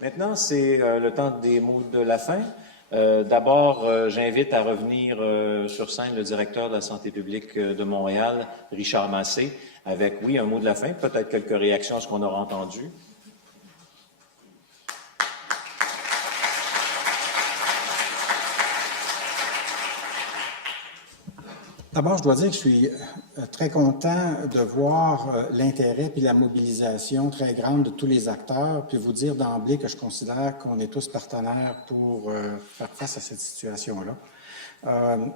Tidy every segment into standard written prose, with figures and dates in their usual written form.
Maintenant, c'est le temps des mots de la fin. D'abord, j'invite à revenir sur scène le directeur de la santé publique de Montréal, Richard Massé, avec, oui, un mot de la fin, peut-être quelques réactions à ce qu'on aura entendu. D'abord, je dois dire que je suis très content de voir l'intérêt puis la mobilisation très grande de tous les acteurs, puis vous dire d'emblée que je considère qu'on est tous partenaires pour faire face à cette situation-là.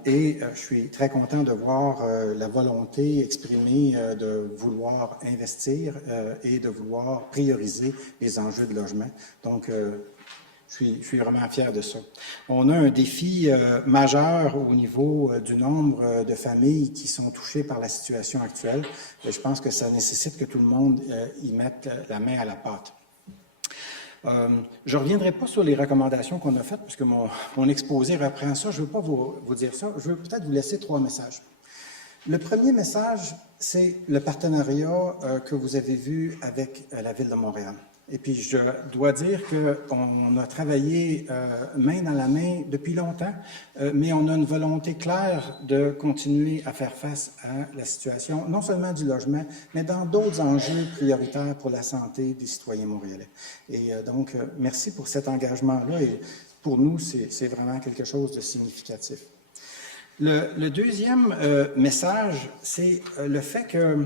Je suis très content de voir la volonté exprimée de vouloir investir et de vouloir prioriser les enjeux de logement. Donc, je suis vraiment fier de ça. On a un défi majeur au niveau du nombre de familles qui sont touchées par la situation actuelle. Et je pense que ça nécessite que tout le monde y mette la main à la pâte. Je ne reviendrai pas sur les recommandations qu'on a faites, puisque mon exposé reprend ça. Je ne veux pas vous dire ça. Je veux peut-être vous laisser 3 messages. Le premier message, c'est le partenariat que vous avez vu avec la Ville de Montréal. Et puis, je dois dire qu'on a travaillé main dans la main depuis longtemps, mais on a une volonté claire de continuer à faire face à la situation, non seulement du logement, mais dans d'autres enjeux prioritaires pour la santé des citoyens montréalais. Et donc, merci pour cet engagement-là. Et pour nous, c'est vraiment quelque chose de significatif. Le deuxième message, c'est le fait que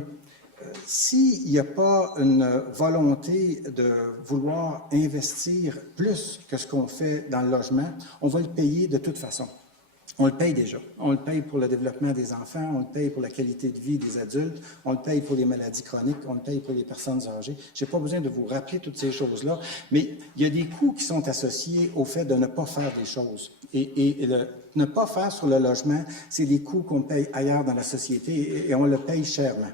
s'il n'y a pas une volonté de vouloir investir plus que ce qu'on fait dans le logement, on va le payer de toute façon. On le paye déjà. On le paye pour le développement des enfants, on le paye pour la qualité de vie des adultes, on le paye pour les maladies chroniques, on le paye pour les personnes âgées. Je n'ai pas besoin de vous rappeler toutes ces choses-là, mais il y a des coûts qui sont associés au fait de ne pas faire des choses. Et ne pas faire sur le logement, c'est des coûts qu'on paye ailleurs dans la société et on le paye chèrement.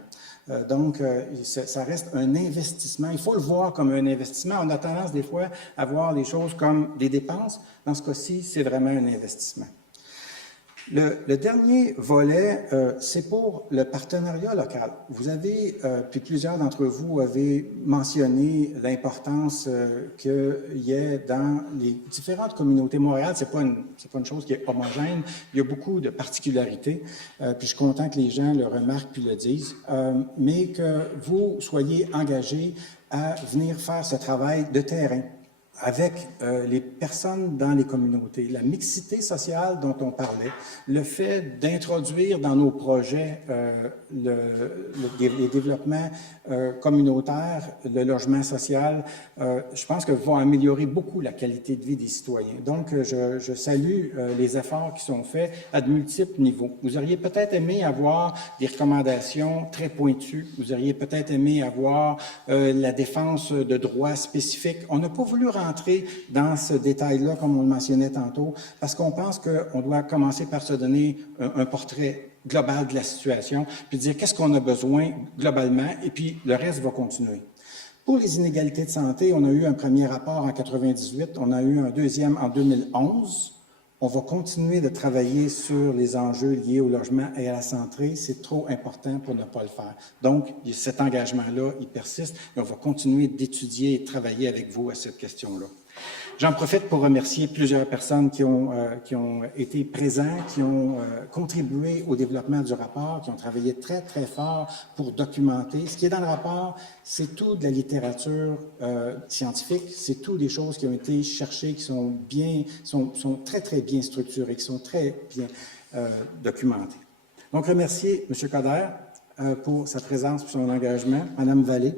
Donc, ça reste un investissement. Il faut le voir comme un investissement. On a tendance des fois à voir les choses comme des dépenses. Dans ce cas-ci, c'est vraiment un investissement. Le dernier volet, c'est pour le partenariat local. Vous avez, puis plusieurs d'entre vous avez mentionné l'importance qu'il y ait dans les différentes communautés. Montréal, c'est pas une chose qui est homogène. Il y a beaucoup de particularités. Puis je suis content que les gens le remarquent puis le disent. Mais que vous soyez engagés à venir faire ce travail de terrain avec les personnes dans les communautés, la mixité sociale dont on parlait, le fait d'introduire dans nos projets les développements communautaires, le logement social, je pense que vont améliorer beaucoup la qualité de vie des citoyens. Donc, je salue les efforts qui sont faits à de multiples niveaux. Vous auriez peut-être aimé avoir des recommandations très pointues. Vous auriez peut-être aimé avoir la défense de droits spécifiques. On n'a pas voulu rentrer dans ce détail-là, comme on le mentionnait tantôt, parce qu'on pense qu'on doit commencer par se donner un portrait global de la situation, puis dire qu'est-ce qu'on a besoin globalement, et puis le reste va continuer. Pour les inégalités de santé, on a eu un premier rapport en 1998, on a eu un deuxième en 2011. On va continuer de travailler sur les enjeux liés au logement et à la santé. C'est trop important pour ne pas le faire. Donc, cet engagement-là, il persiste et on va continuer d'étudier et de travailler avec vous à cette question-là. J'en profite pour remercier plusieurs personnes qui ont été présentes, qui ont contribué au développement du rapport, qui ont travaillé très, très fort pour documenter. Ce qui est dans le rapport, c'est tout de la littérature scientifique, c'est tout des choses qui ont été cherchées, qui sont très, très bien structurées, qui sont très bien documentées. Donc, remercier M. Coder pour sa présence et son engagement, Mme Vallée,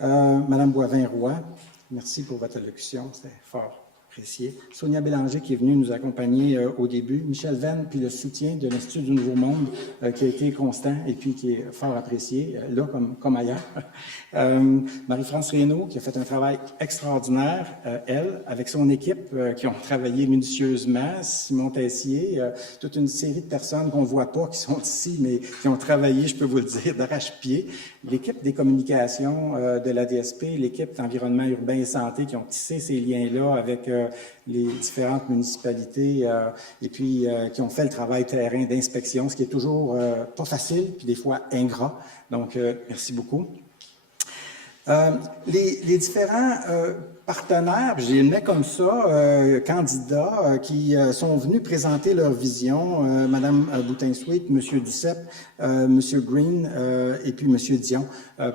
Mme Boivin-Roy. Merci pour votre allocution, c'était fort apprécié. Sonia Bélanger qui est venue nous accompagner au début. Michel Venn, puis le soutien de l'Institut du Nouveau Monde qui a été constant et puis qui est fort apprécié, là comme ailleurs. Marie-France Reynaud qui a fait un travail extraordinaire, elle, avec son équipe qui ont travaillé minutieusement. Simon Tessier, toute une série de personnes qu'on ne voit pas, qui sont ici, mais qui ont travaillé, je peux vous le dire, d'arrache-pied. L'équipe des communications de la DSP, l'équipe d'environnement urbain et santé qui ont tissé ces liens-là avec les différentes municipalités et puis qui ont fait le travail terrain d'inspection, ce qui est toujours pas facile, puis des fois ingrat. Donc, merci beaucoup. Les différents partenaires, j'ai mis comme ça, candidats qui sont venus présenter leur vision, Madame Boutin-Sweet, Monsieur Duceppe, Monsieur Green et puis Monsieur Dion,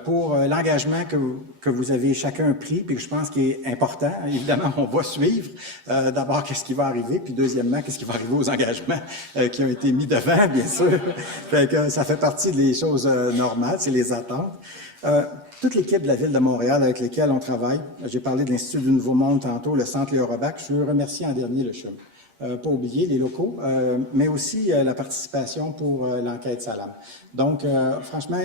pour l'engagement que vous avez chacun pris, puis que je pense qu'il est important. Évidemment, on va suivre d'abord qu'est-ce qui va arriver, puis deuxièmement, qu'est-ce qui va arriver aux engagements qui ont été mis devant, bien sûr. Fait que ça fait partie des choses normales, c'est les attentes. Toute l'équipe de la Ville de Montréal avec lesquelles on travaille, j'ai parlé de l'Institut du Nouveau Monde tantôt, le Centre Léo Robach, je veux remercier en dernier le CHUM. Pas oublier les locaux, mais aussi la participation pour l'enquête Salam. Donc, franchement,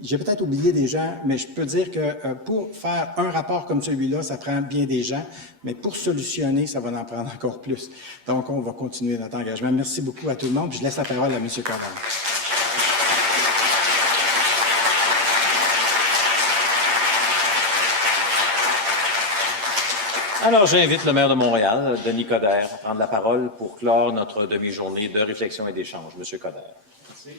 j'ai peut-être oublié des gens, mais je peux dire que pour faire un rapport comme celui-là, ça prend bien des gens, mais pour solutionner, ça va en prendre encore plus. Donc, on va continuer notre engagement. Merci beaucoup à tout le monde. Je laisse la parole à M. Cordon. Alors, j'invite le maire de Montréal, Denis Coderre, à prendre la parole pour clore notre demi-journée de réflexion et d'échange. Monsieur Coderre. Merci.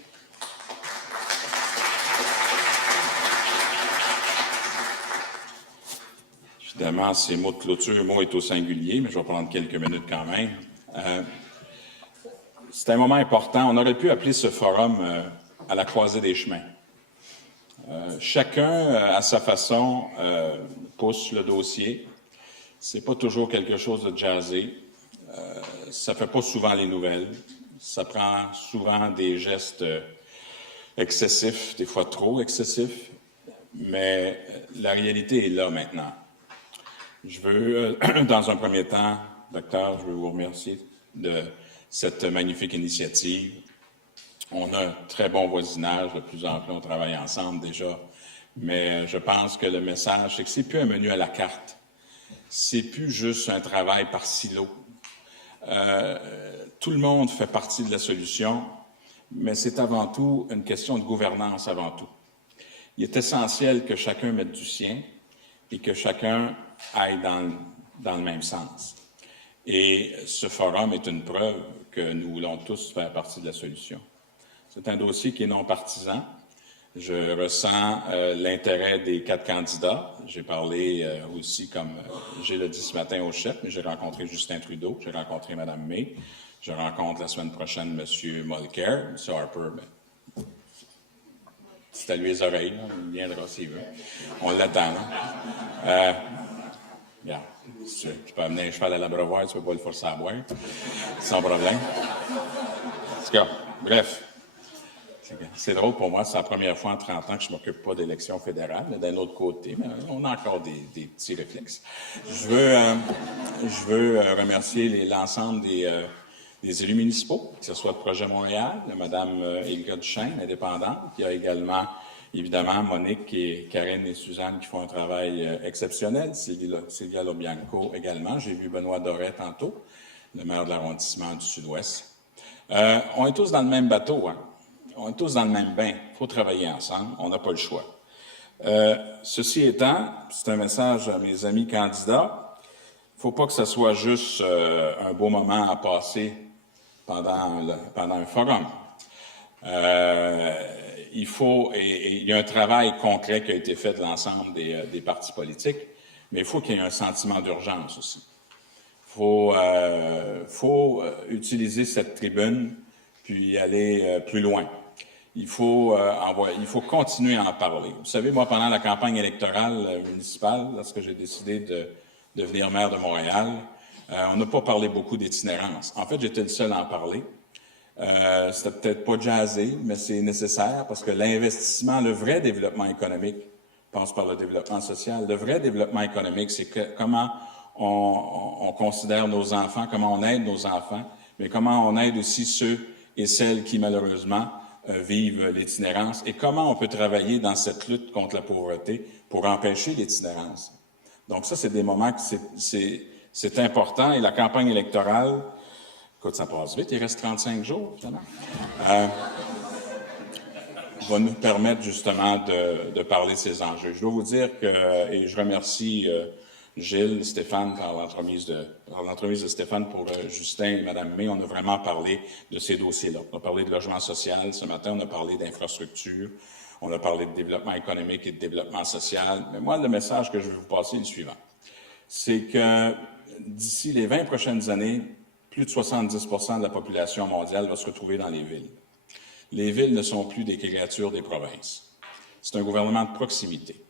Évidemment, ces mots de clôture, le mot est au singulier, mais je vais prendre quelques minutes quand même. C'est un moment important. On aurait pu appeler ce forum à la croisée des chemins. Chacun, à sa façon, pousse le dossier. C'est pas toujours quelque chose de jazzé. Ça fait pas souvent les nouvelles. Ça prend souvent des gestes excessifs, des fois trop excessifs. Mais la réalité est là maintenant. Je veux, dans un premier temps, docteur, je veux vous remercier de cette magnifique initiative. On a un très bon voisinage. De plus en plus, on travaille ensemble déjà. Mais je pense que le message, c'est que c'est plus un menu à la carte. C'est plus juste un travail par silo. Tout le monde fait partie de la solution, mais c'est avant tout une question de gouvernance avant tout. Il est essentiel que chacun mette du sien et que chacun aille dans le même sens. Et ce forum est une preuve que nous voulons tous faire partie de la solution. C'est un dossier qui est non partisan. Je ressens l'intérêt des 4 candidats. J'ai parlé aussi, comme j'ai le dit ce matin au chef, mais j'ai rencontré Justin Trudeau, j'ai rencontré Mme May, je rencontre la semaine prochaine M. Mulcair, M. Harper. Ben, c'est à lui les oreilles, là. Il viendra s'il veut. On l'attend. Bien, tu peux amener un cheval à l'abreuvoir, tu peux pas le forcer à boire, sans problème. En tout cas, bref. C'est drôle pour moi, c'est la première fois en 30 ans que je ne m'occupe pas d'élections fédérales, mais d'un autre côté, mais on a encore des petits réflexes. Je veux remercier l'ensemble des élus municipaux, que ce soit le Projet Montréal, Mme Elga Duchesne, indépendante. Il y a également, évidemment, Monique et Karine et Suzanne qui font un travail exceptionnel, Sylvia Lobianco également. J'ai vu Benoît Doré tantôt, le maire de l'arrondissement du Sud-Ouest. On est tous dans le même bateau, hein? On est tous dans le même bain. Il faut travailler ensemble. On n'a pas le choix. Ceci étant, c'est un message à mes amis candidats. Il ne faut pas que ce soit juste un beau moment à passer pendant un forum. Il y a un travail concret qui a été fait de l'ensemble des partis politiques, mais il faut qu'il y ait un sentiment d'urgence aussi. Il faut utiliser cette tribune puis aller plus loin. Il faut continuer à en parler. Vous savez, moi, pendant la campagne électorale municipale, lorsque j'ai décidé de devenir maire de Montréal, on n'a pas parlé beaucoup d'itinérance. En fait, j'étais le seul à en parler. C'était peut-être pas jazzé, mais c'est nécessaire parce que l'investissement, le vrai développement économique, passe par le développement social. Le vrai développement économique, c'est comment on considère nos enfants, comment on aide nos enfants, mais comment on aide aussi ceux et celles qui, malheureusement, vivent l'itinérance et comment on peut travailler dans cette lutte contre la pauvreté pour empêcher l'itinérance. Donc ça, c'est des moments que c'est important et la campagne électorale, écoute, ça passe vite, il reste 35 jours, évidemment, va nous permettre justement de parler de ces enjeux. Je dois vous dire que, et je remercie Gilles, Stéphane, par l'entremise de Stéphane pour Justin et Mme May, on a vraiment parlé de ces dossiers-là. On a parlé de logement social ce matin, on a parlé d'infrastructure, On a parlé de développement économique et de développement social. Mais moi, le message que je vais vous passer est le suivant. C'est que d'ici les 20 prochaines années, plus de 70% de la population mondiale va se retrouver dans les villes. Les villes ne sont plus des créatures des provinces. C'est un gouvernement de proximité.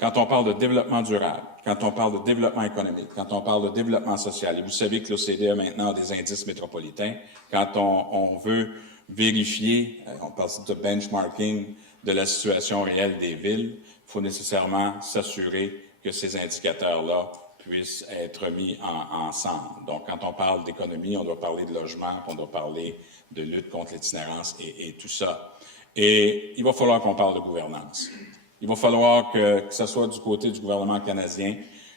Quand on parle de développement durable, quand on parle de développement économique, quand on parle de développement social, et vous savez que l'OCDE maintenant a des indices métropolitains, quand on veut vérifier, on parle de benchmarking de la situation réelle des villes, il faut nécessairement s'assurer que ces indicateurs-là puissent être mis ensemble. Donc, quand on parle d'économie, on doit parler de logement, on doit parler de lutte contre l'itinérance et tout ça. Et il va falloir qu'on parle de gouvernance. Il va falloir que ce soit du côté du gouvernement canadien,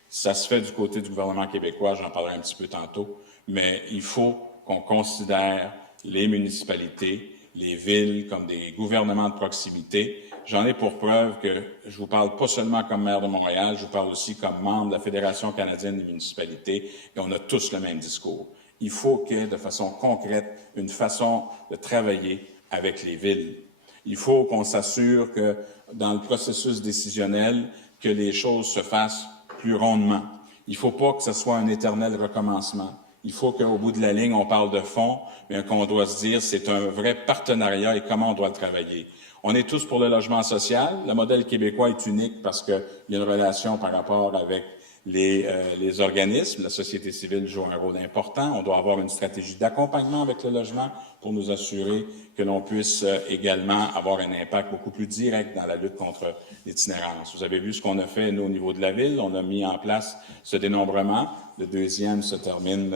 ça se fait du côté du gouvernement québécois, j'en parlerai un petit peu tantôt, mais il faut qu'on considère les municipalités, les villes comme des gouvernements de proximité. J'en ai pour preuve que je vous parle pas seulement comme maire de Montréal, je vous parle aussi comme membre de la Fédération canadienne des municipalités, et on a tous le même discours. Il faut qu'il y ait de façon concrète une façon de travailler avec les villes. Il faut qu'on s'assure que dans le processus décisionnel, que les choses se fassent plus rondement. Il ne faut pas que ce soit un éternel recommencement. Il faut qu'au bout de la ligne, on parle de fond, mais qu'on doit se dire c'est un vrai partenariat et comment on doit le travailler. On est tous pour le logement social. Le modèle québécois est unique parce qu'il y a une relation par rapport avec les organismes. La société civile joue un rôle important. On doit avoir une stratégie d'accompagnement avec le logement pour nous assurer que l'on puisse également avoir un impact beaucoup plus direct dans la lutte contre l'itinérance. Vous avez vu ce qu'on a fait, nous, au niveau de la ville. On a mis en place ce dénombrement. Le deuxième se termine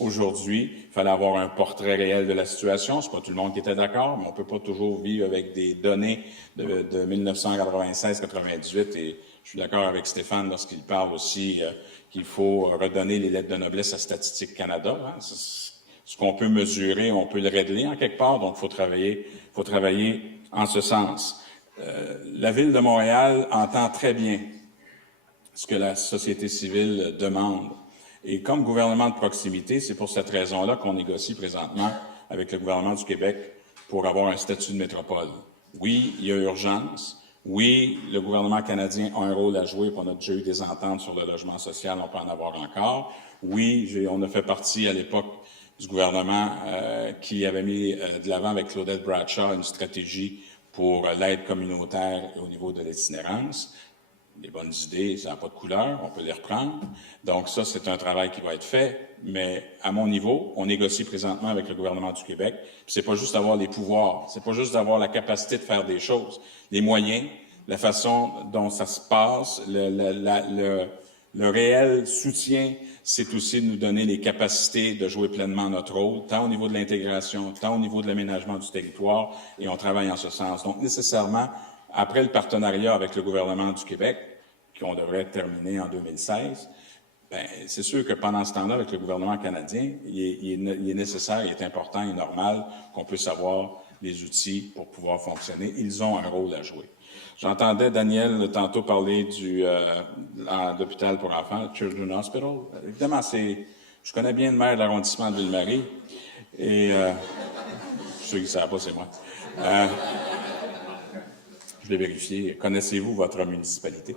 aujourd'hui. Il fallait avoir un portrait réel de la situation. C'est pas tout le monde qui était d'accord, mais on peut pas toujours vivre avec des données de 1996-98 et je suis d'accord avec Stéphane lorsqu'il parle aussi qu'il faut redonner les lettres de noblesse à Statistique Canada. Hein. Ce qu'on peut mesurer, on peut le régler en quelque part, donc il faut travailler en ce sens. La Ville de Montréal entend très bien ce que la société civile demande. Et comme gouvernement de proximité, c'est pour cette raison-là qu'on négocie présentement avec le gouvernement du Québec pour avoir un statut de métropole. Oui, il y a urgence. Oui, le gouvernement canadien a un rôle à jouer, puis on a déjà eu des ententes sur le logement social, on peut en avoir encore. Oui, on a fait partie à l'époque du gouvernement qui avait mis de l'avant avec Claudette Bradshaw une stratégie pour l'aide communautaire au niveau de l'itinérance. Les bonnes idées, ça n'a pas de couleur, on peut les reprendre. Donc ça, c'est un travail qui va être fait, mais à mon niveau, on négocie présentement avec le gouvernement du Québec. Puis c'est pas juste d'avoir les pouvoirs, c'est pas juste d'avoir la capacité de faire des choses, les moyens, la façon dont ça se passe, le réel soutien, c'est aussi de nous donner les capacités de jouer pleinement notre rôle, tant au niveau de l'intégration, tant au niveau de l'aménagement du territoire, et on travaille en ce sens. Donc nécessairement, après le partenariat avec le gouvernement du Québec, qu'on devrait terminer en 2016, ben, c'est sûr que pendant ce temps-là, avec le gouvernement canadien, il est nécessaire, il est important et normal qu'on puisse avoir les outils pour pouvoir fonctionner. Ils ont un rôle à jouer. J'entendais Daniel tantôt parler du l'hôpital pour enfants, Children's Hospital. Évidemment, je connais bien le maire de l'arrondissement de Ville-Marie, et ceux qui ne savent pas, c'est moi. Je l'ai vérifié. Connaissez-vous votre municipalité?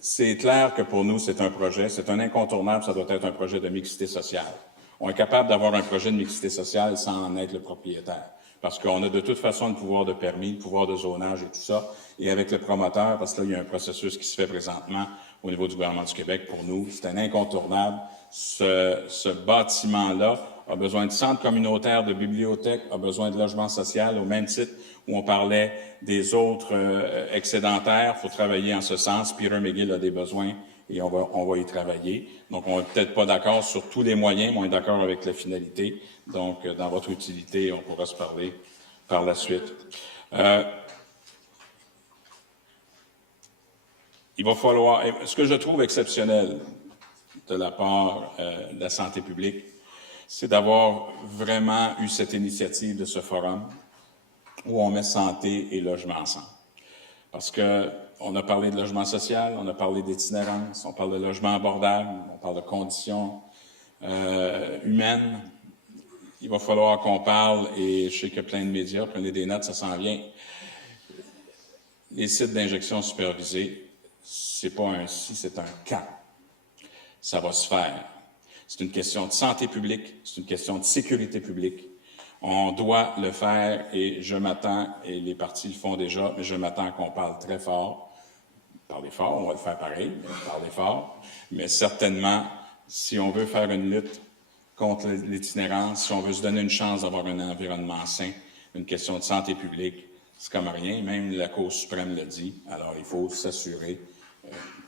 C'est clair que pour nous, c'est un projet, c'est un incontournable, ça doit être un projet de mixité sociale. On est capable d'avoir un projet de mixité sociale sans en être le propriétaire. Parce qu'on a de toute façon le pouvoir de permis, le pouvoir de zonage et tout ça. Et avec le promoteur, parce que là, il y a un processus qui se fait présentement au niveau du gouvernement du Québec, pour nous, c'est un incontournable. Ce bâtiment-là a besoin de centres communautaires, de bibliothèques, a besoin de logements sociaux, au même titre où on parlait des autres excédentaires. Il faut travailler en ce sens. Peter McGill a des besoins et on va y travailler. Donc, on n'est peut-être pas d'accord sur tous les moyens, mais on est d'accord avec la finalité. Donc, dans votre utilité, on pourra se parler par la suite. Il va falloir... Ce que je trouve exceptionnel de la part de la santé publique, c'est d'avoir vraiment eu cette initiative de ce forum où on met santé et logement ensemble. Parce que on a parlé de logement social, on a parlé d'itinérance, on parle de logement abordable, on parle de conditions humaines. Il va falloir qu'on parle, et je sais qu'il y a plein de médias, prenez des notes, ça s'en vient, les sites d'injection supervisés, c'est pas un si, c'est un quand. Ça va se faire. C'est une question de santé publique, c'est une question de sécurité publique. On doit le faire et je m'attends, et les partis le font déjà, mais je m'attends qu'on parle très fort. Parlez fort, on va le faire pareil, mais parlez fort. Mais certainement, si on veut faire une lutte contre l'itinérance, si on veut se donner une chance d'avoir un environnement sain, une question de santé publique, c'est comme rien, même la Cour suprême le dit. Alors, il faut s'assurer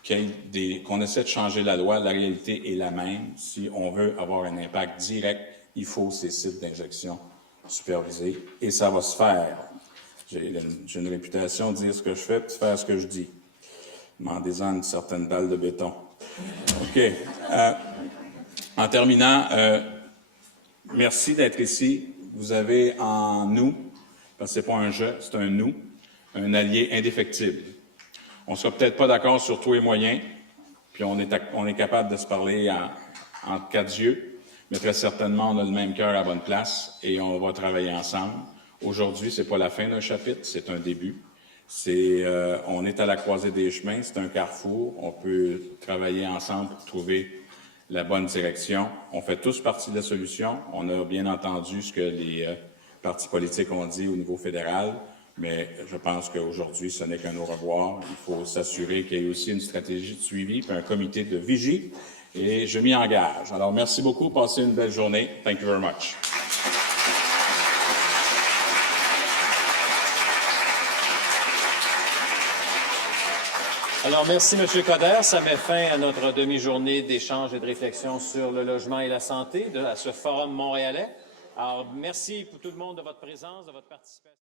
qu'on essaie de changer la loi. La réalité est la même. Si on veut avoir un impact direct, il faut ces sites d'injection supervisés et ça va se faire. J'ai une réputation de dire ce que je fais et de faire ce que je dis. Demandez-en une certaine dalle de béton. OK. En terminant, merci d'être ici. Vous avez en nous, parce que ce n'est pas un je, c'est un nous, un allié indéfectible. On ne sera peut-être pas d'accord sur tous les moyens, puis on est capable de se parler entre quatre yeux, mais très certainement, on a le même cœur à la bonne place et on va travailler ensemble. Aujourd'hui, ce n'est pas la fin d'un chapitre, c'est un début. On est à la croisée des chemins, c'est un carrefour. On peut travailler ensemble pour trouver la bonne direction. On fait tous partie de la solution. On a bien entendu ce que les partis politiques ont dit au niveau fédéral. Mais je pense qu'aujourd'hui, ce n'est qu'un au revoir. Il faut s'assurer qu'il y ait aussi une stratégie de suivi puis un comité de vigie. Et je m'y engage. Alors, merci beaucoup. Passez une belle journée. Thank you very much. Alors, merci, M. Coderre. Ça met fin à notre demi-journée d'échange et de réflexion sur le logement et la santé à ce Forum montréalais. Alors, merci pour tout le monde de votre présence, de votre participation.